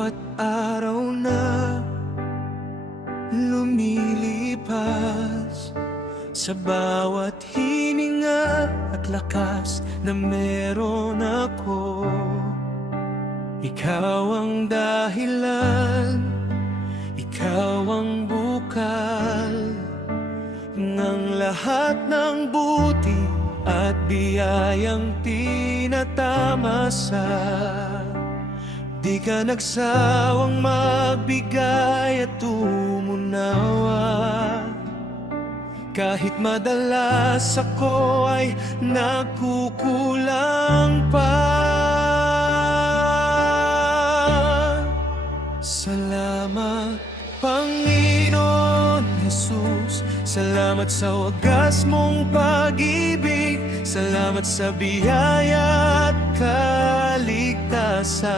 bawat araw na lumilipas, sa bawat hininga at lakas na meron ako, ikaw ang dahilan, ikaw ang bukal ng lahat ng buti at biyayang tinatamasa. Di ka nagsawang magbigay at umunawa, kahit madalas ako ay nagkukulang pa. Salamat, Panginoon Jesus. Salamat sa wagas mong pag-ibig. Salamat sa biyaya at kaligtasan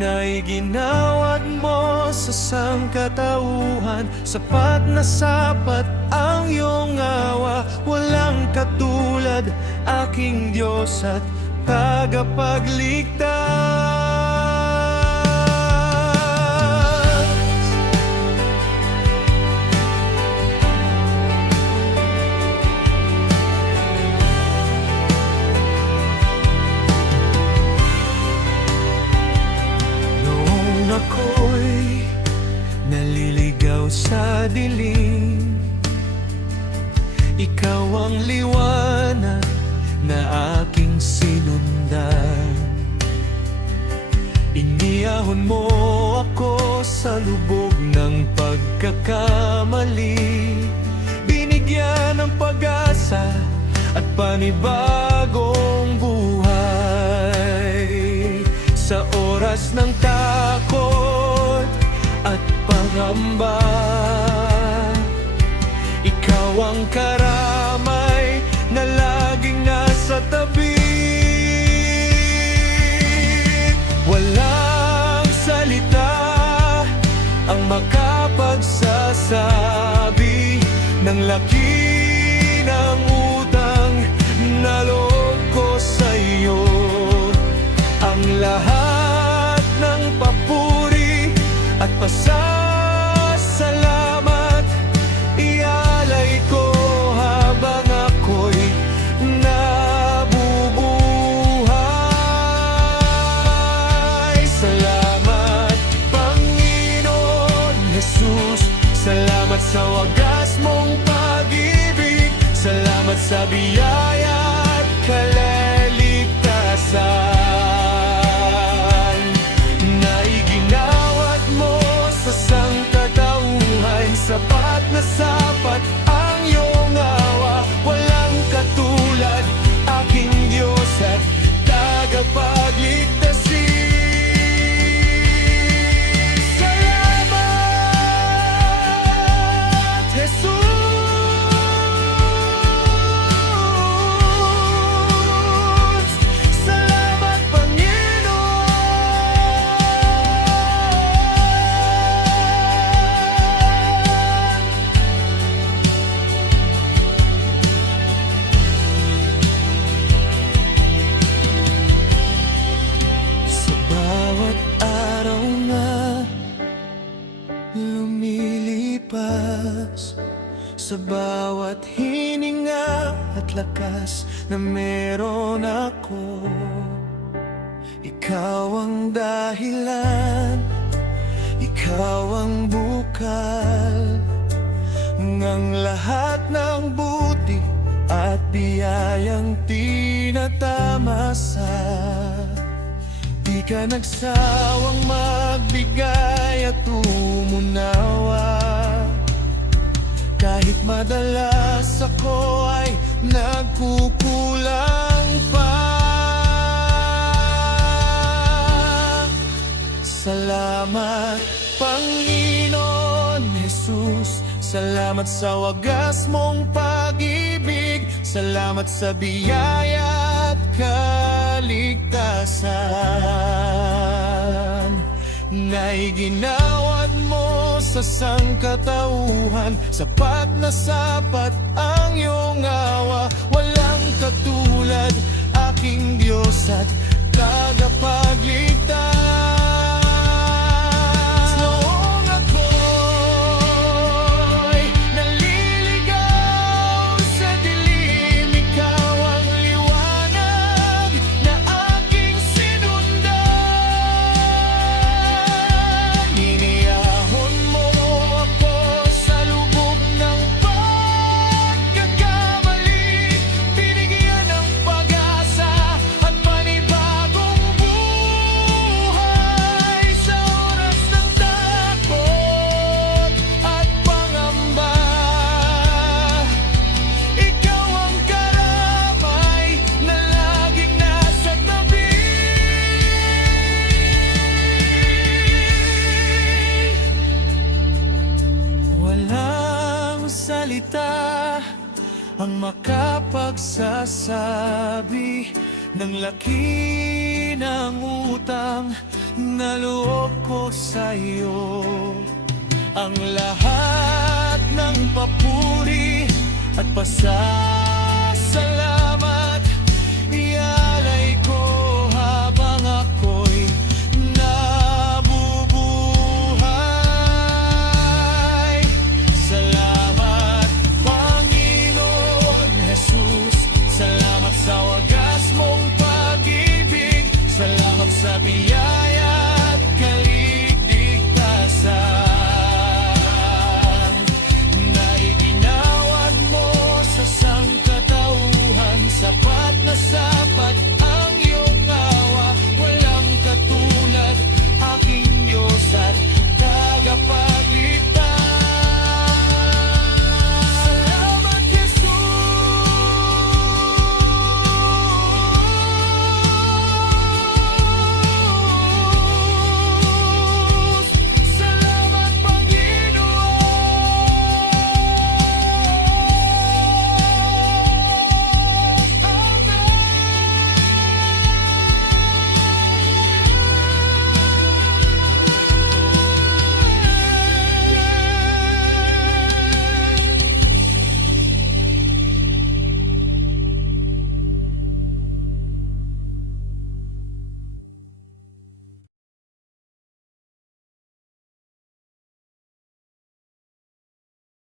na iginawad mo sa sangkatauhan. Sapat na sapat ang iyong awa, walang katulad aking Diyos at tagapagligtas. Ako'y naliligaw sa dilim, ikaw ang liwanag na aking sinundan. Iniyahon mo ako sa lubog ng pagkakamali, binigyan ng pag-asa at panibagong buhay. Sa oras ng takot at pangamba, ikaw ang karamay na laging nasa tabi. Walang salita ang makapagsasabi ng laki ng utang na loob ko sa iyo. Ang lahat ng papuri at pasasalamat ialay ko habang ako'y nabubuhay. Salamat, Panginoon Jesus. Salamat sa wagas mong pag-ibig. Salamat sa biyaya at kaligtasan na iginawad mo sa sangkatauhan. Sapat na sapat ang iyong awa, walang katulad aking Diyos at tagapagligtasin. Salamat, Jesus. Sa bawat hininga at lakas na meron ako, ikaw ang dahilan, ikaw ang bukal ng lahat ng buti at biyayang tinatamasa. Di ka nagsawang magbigay at umunawa, kahit madalas ako ay nagkukulang pa. Salamat, Panginoon Jesus. Salamat sa wagas mong pag-ibig. Salamat sa biyaya at kaligtasan na iginawad mo sa sangkatauhan. Sapat na sapat ang iyong awa, walang katulad aking Diyos at tagapagligtas. ang makapagsasabi ng laki ng utang na loob ko sa'yo. Ang lahat ng papuri at pasasalamat ialay ko habang ako'y nabubuhay. Salamat, Panginoon Jesus. Salamat sa wagas mong pag-ibig. Salamat sa biyaya